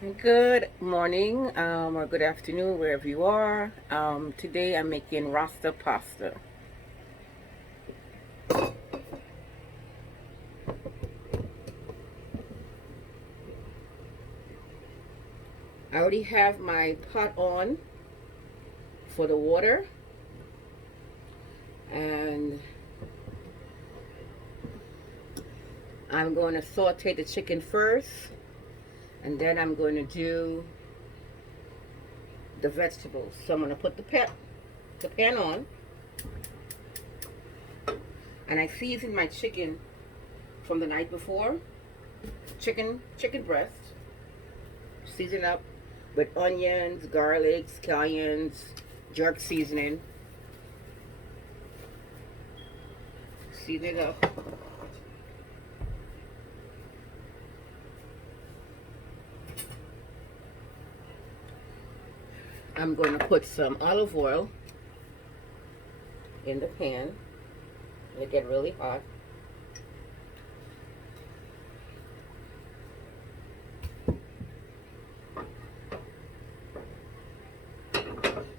Good morning or good afternoon, wherever you are. Today I'm making Rasta pasta. I already have my pot on for the water, and I'm going to saute the chicken first, and then I'm going to do the vegetables. So I'm going to put the pan on, and I seasoned my chicken from the night before. Chicken breast, season up with onions, garlic, scallions, jerk seasoning. Season it up. I'm going to put some olive oil in the pan. It'll get really hot.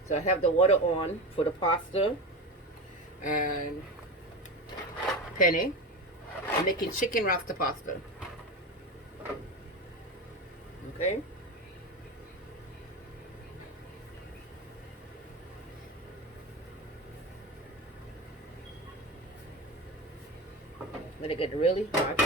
So I have the water on for the pasta and penne. I'm making chicken rasta pasta. Okay? Let it get really hot.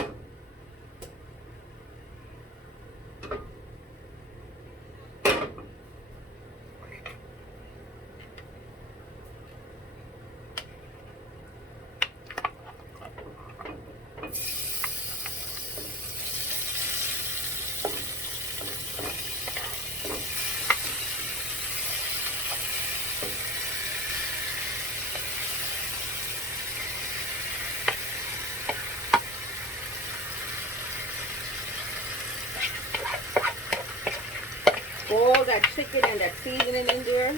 All that chicken and that seasoning in there.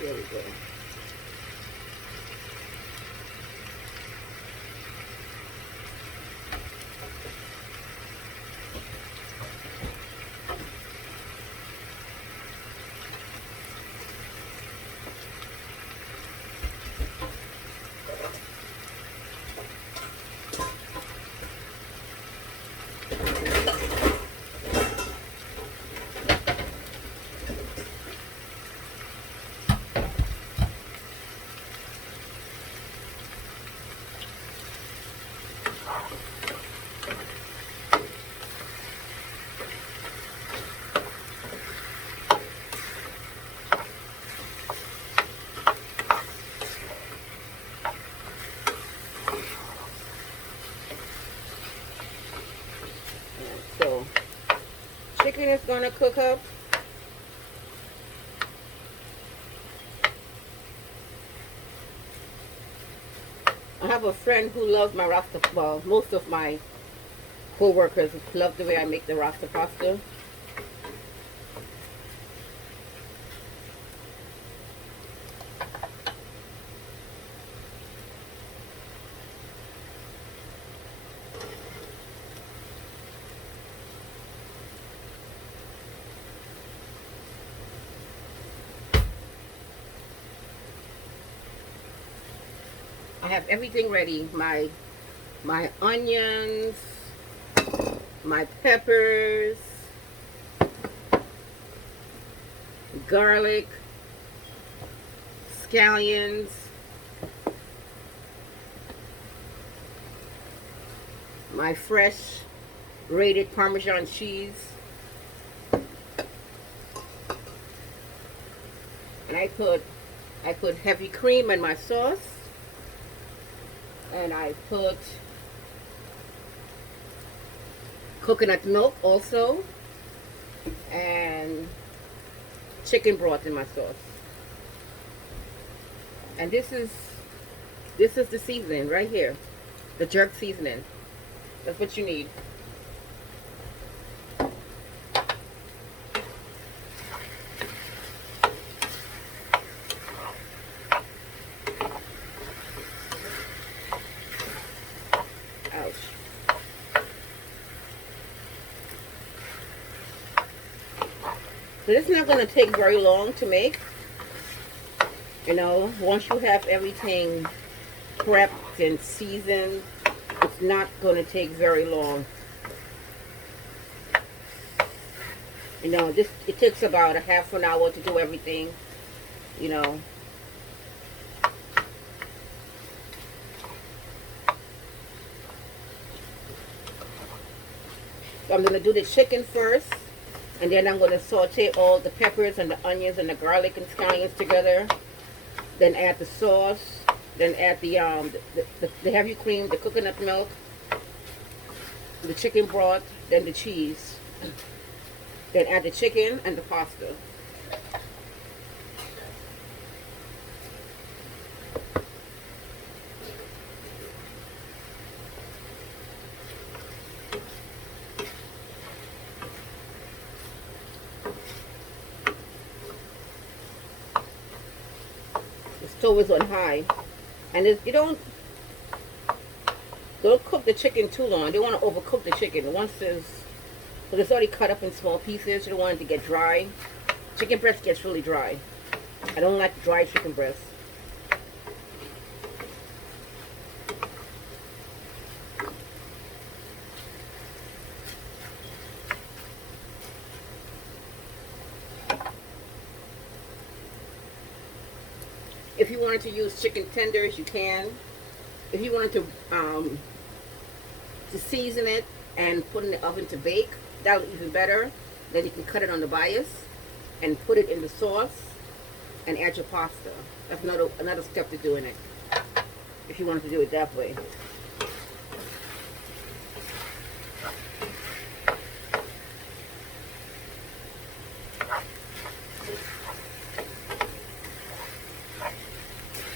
There we go. So chicken is gonna cook up. I have a friend who loves my rasta. Well, most of my co-workers love the way I make the rasta pasta. I have everything ready. My onions, my peppers, garlic, scallions, my fresh grated Parmesan cheese, And I put heavy cream in my sauce, and I put coconut milk also, and chicken broth in my sauce. And this is the seasoning right here, the jerk seasoning. That's what you need. Ouch. So this is not going to take very long to make. You know, once you have everything prepped and seasoned, it's not going to take very long. You know, it takes about a half an hour to do everything, you know. So I'm going to do the chicken first, and then I'm going to saute all the peppers and the onions and the garlic and scallions together. Then add the sauce, then add the heavy cream, the coconut milk, the chicken broth, then the cheese. Then add the chicken and the pasta. The stove is on high, and you don't cook the chicken too long. You don't want to overcook the chicken. Once it's already cut up in small pieces, you don't want it to get dry. Chicken breast gets really dry. I don't like dry chicken breast. If you wanted to use chicken tenders, you can. If you wanted to season it and put in the oven to bake, that would be even better. Then you can cut it on the bias and put it in the sauce and add your pasta. That's another step to doing it, if you wanted to do it that way.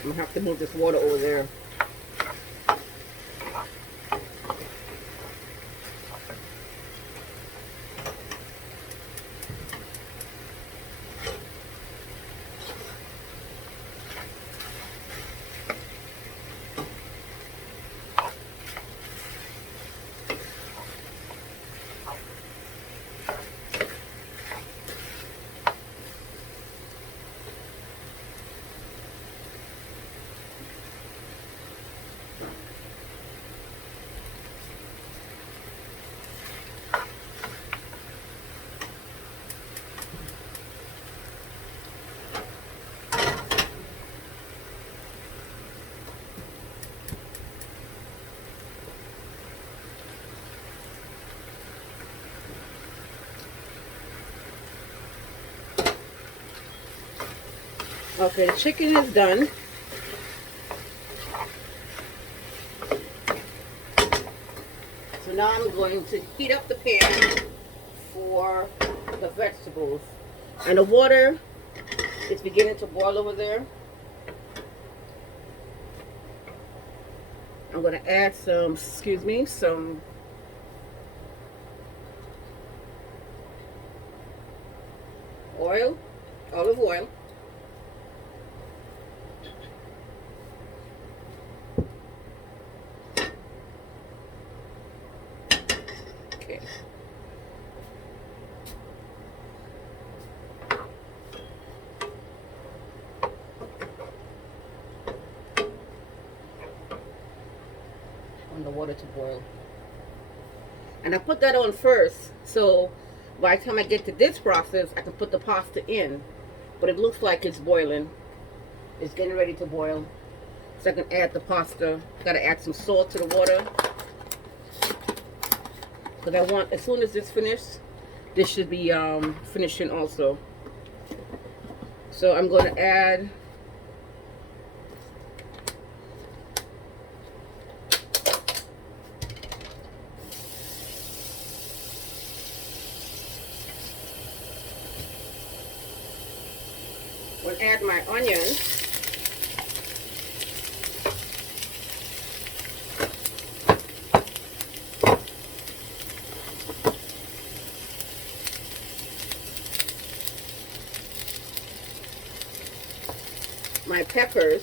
I'm gonna have to move this water over there. Okay, the chicken is done. So now I'm going to heat up the pan for the vegetables. And the water is beginning to boil over there. I'm going to add some olive oil. Okay. On the water to boil. And I put that on first, so by the time I get to this process, I can put the pasta in. But it looks like it's boiling. It's getting ready to boil. So I can add the pasta. Gotta add some salt to the water. Because I want, as soon as this finishes, this should be finishing also. So I'm going to add my onions. My peppers.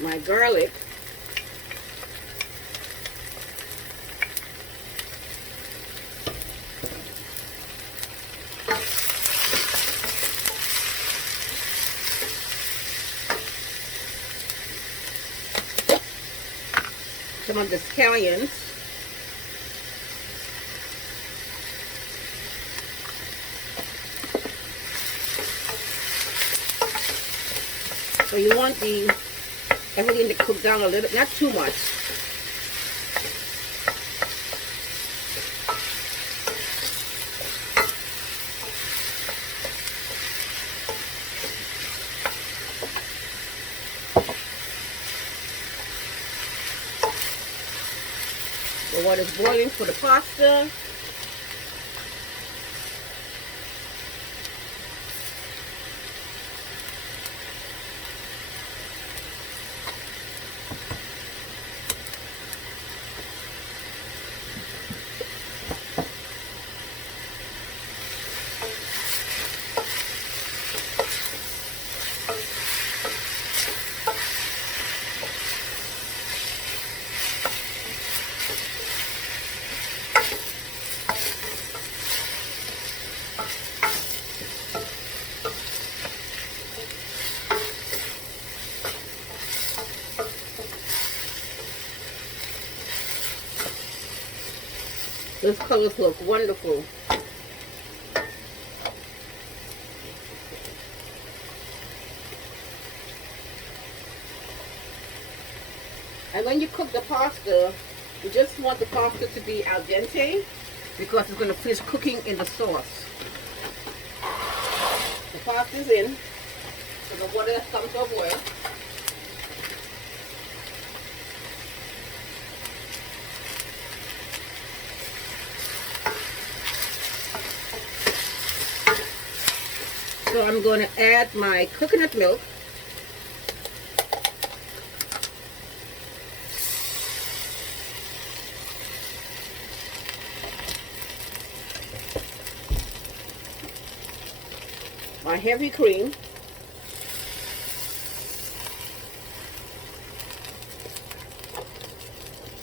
My garlic. Some of the scallions. So you want everything to cook down a little, not too much. The water's boiling for the pasta. Those colors look wonderful. And when you cook the pasta, you just want the pasta to be al dente because it's going to finish cooking in the sauce. The pasta is in, so the water has come to a boil. So I'm going to add my coconut milk. My heavy cream.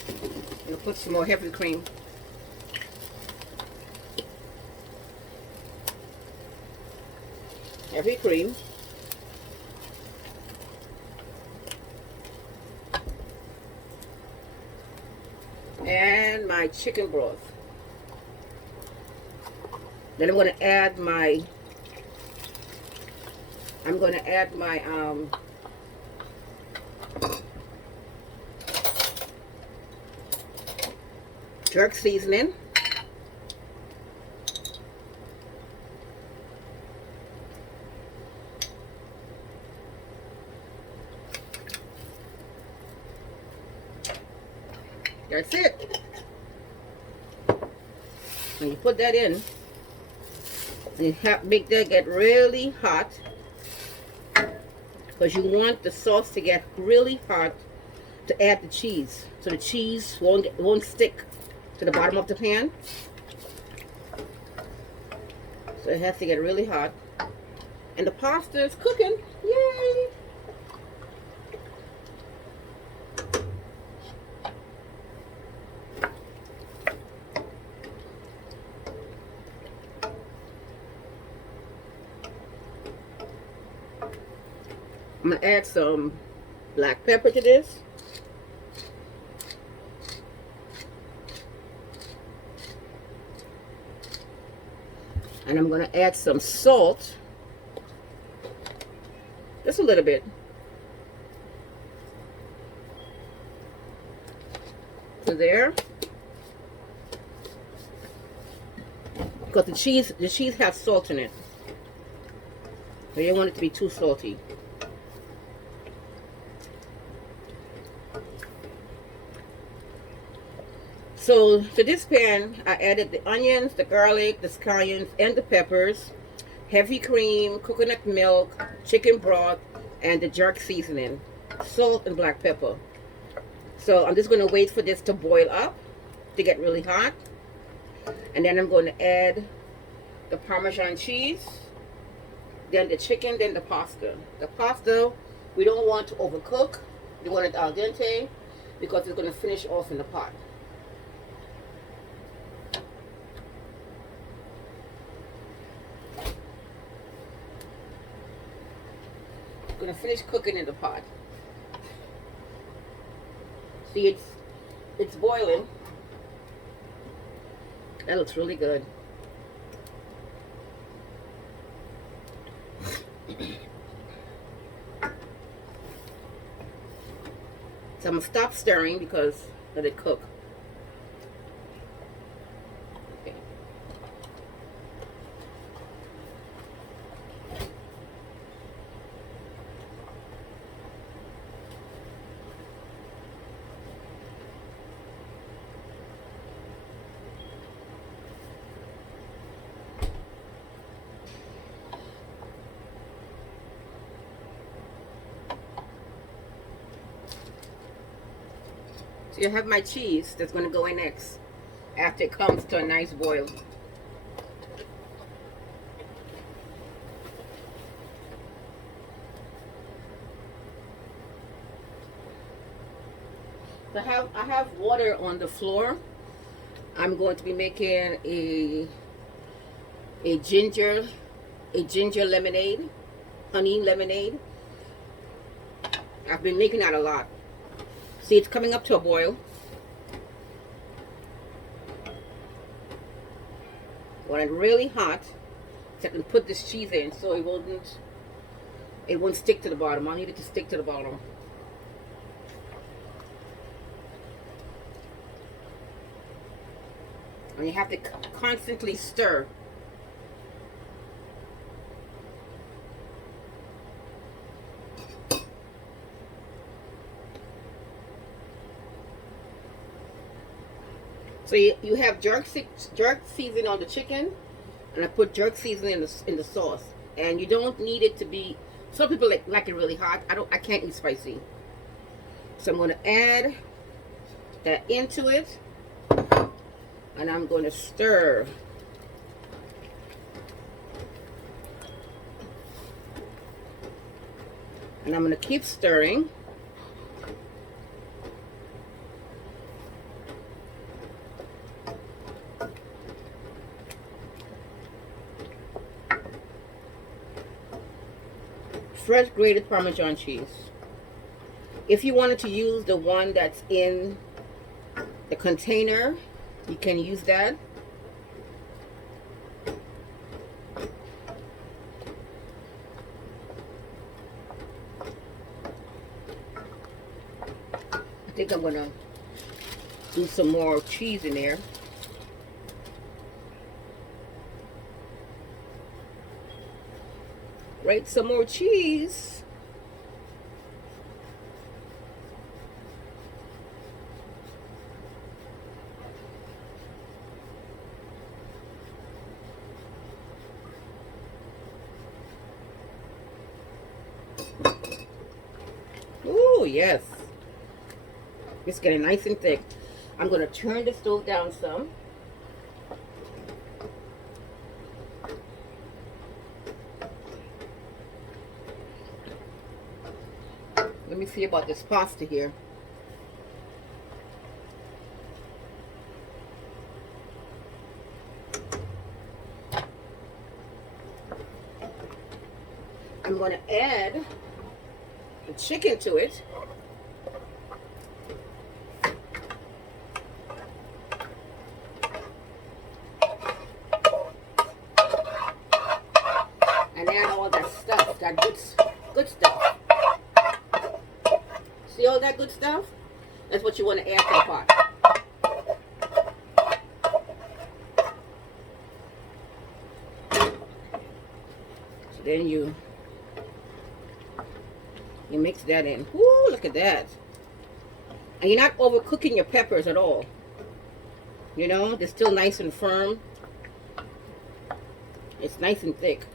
I'm going to put some more heavy cream. Heavy cream. And my chicken broth. Then I'm going to add my jerk seasoning. That's it. When you put that in, you make that get really hot because you want the sauce to get really hot to add the cheese, so the cheese won't stick to the bottom of the pan. So it has to get really hot, and the pasta is cooking. Yay! I'm going to add some black pepper to this. And I'm going to add some salt. Just a little bit. to there. Because the cheese has salt in it. So you don't want it to be too salty. So to this pan, I added the onions, the garlic, the scallions, and the peppers, heavy cream, coconut milk, chicken broth, and the jerk seasoning, salt and black pepper. So I'm just going to wait for this to boil up, to get really hot. And then I'm going to add the Parmesan cheese, then the chicken, then the pasta. The pasta, we don't want to overcook. We want it al dente because it's going to finish off in the pot. Going to finish cooking in the pot. See, it's boiling. That looks really good. So I'm going to stop stirring because let it cook. Okay. So you have my cheese that's going to go in next after it comes to a nice boil. So I have water on the floor. I'm going to be making a ginger lemonade, honey lemonade. I've been making that a lot. See, it's coming up to a boil. Want it really hot so I can put this cheese in so it won't stick to the bottom. I need it to stick to the bottom. And you have to constantly stir. So you have jerk seasoning on the chicken, and I put jerk seasoning in the sauce. And you don't need it to be. Some people like it really hot. I can't eat spicy. So I'm going to add that into it, and I'm going to stir. And I'm going to keep stirring. Fresh grated Parmesan cheese. If you wanted to use the one that's in the container, you can use that. I think I'm gonna do some more cheese in there. Right, some more cheese. Ooh, yes. It's getting nice and thick. I'm going to turn the stove down some. Let me see about this pasta here. I'm going to add the chicken to it. And add all that stuff, that good stuff. See all that good stuff? That's what you want to add to the pot. Then you mix that in. Woo, look at that. And you're not overcooking your peppers at all. You know, they're still nice and firm. It's nice and thick.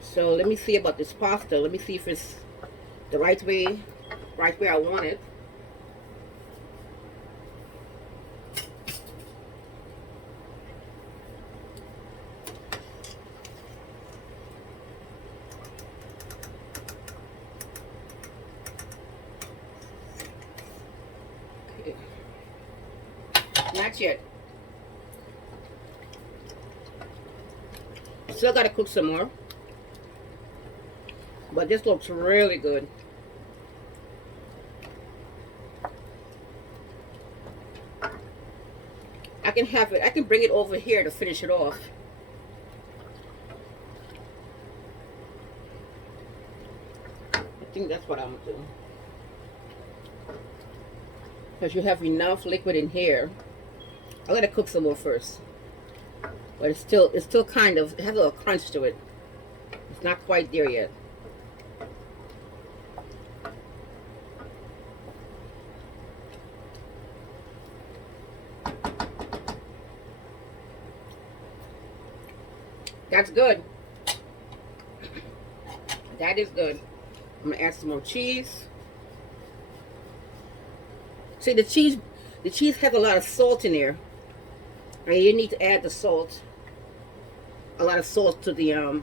So let me see about this pasta. Let me see if it's the right way I want it. Okay. Not yet. Still gotta cook some more. But this looks really good. I can have it. I can bring it over here to finish it off. I think that's what I'm gonna do. Because you have enough liquid in here. I'm gonna cook some more first. But it's still kind of, it has a little crunch to it. It's not quite there yet. That's good. That is good. I'm gonna add some more cheese. See, the cheese has a lot of salt in there. And you need to add the salt. A lot of salt to the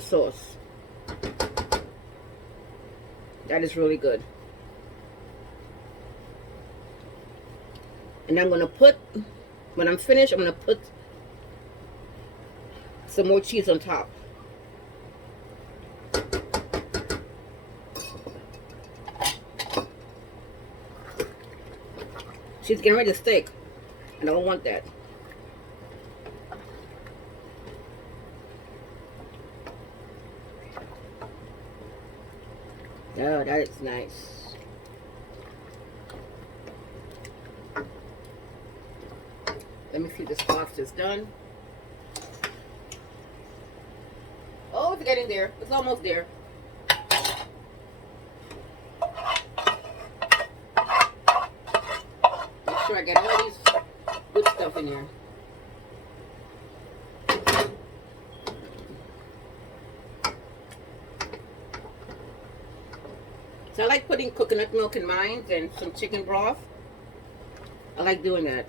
sauce. That is really good. And I'm gonna put, when I'm finished, I'm gonna put some more cheese on top. She's getting ready to stick. I don't want that. Oh, that is nice. Let me see if this pasta is done. Oh, it's getting there. It's almost there. Make sure I get all these good stuff in here. So I like putting coconut milk in mine and some chicken broth. I like doing that.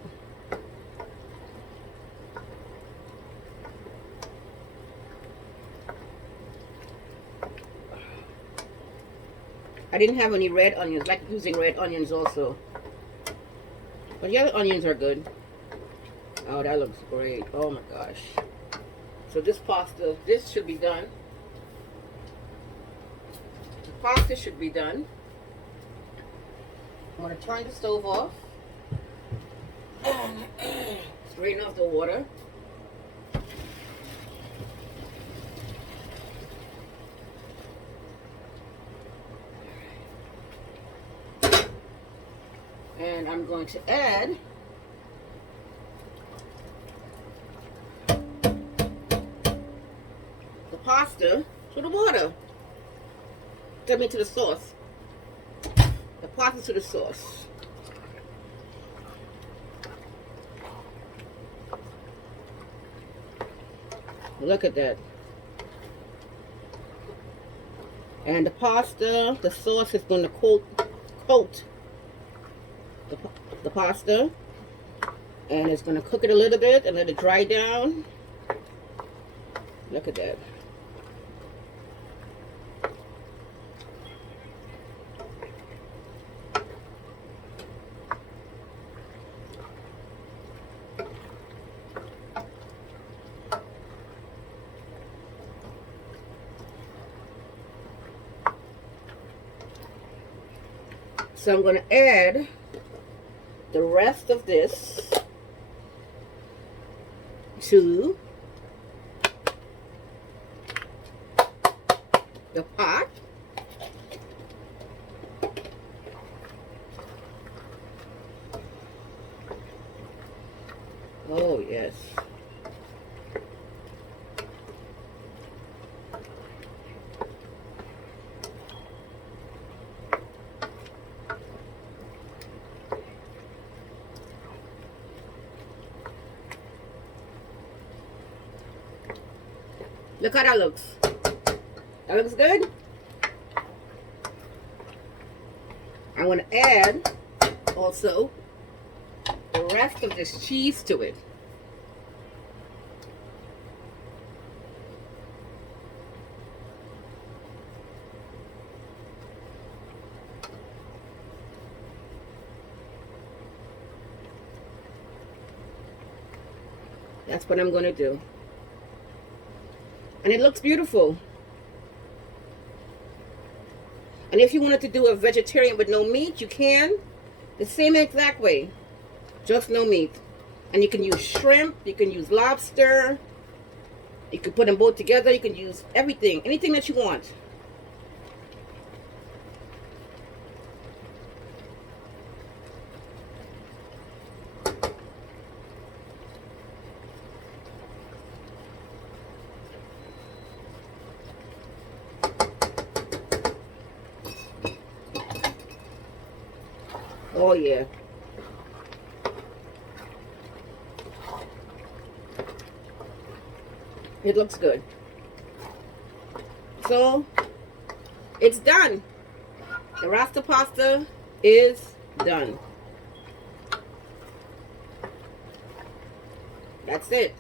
I didn't have any red onions. I like using red onions also. But the other onions are good. Oh, that looks great. Oh my gosh. So this pasta, this should be done. The pasta should be done. I'm going to turn the stove off. Strain off the water. And I'm going to add the pasta to the water. I mean to the sauce. The pasta to the sauce. Look at that. And the pasta, the sauce is going to coat the pasta, and it's going to cook it a little bit and let it dry down. Look at that. So I'm going to add the rest of this to the pot. Oh, yes. Look how that looks. That looks good. I want to add also the rest of this cheese to it. That's what I'm going to do. And it looks beautiful. And if you wanted to do a vegetarian with no meat, you can. The same exact way. Just no meat. And you can use shrimp. You can use lobster. You can put them both together. You can use everything. Anything that you want. Oh yeah. It looks good. So it's done. The Rasta pasta is done. That's it.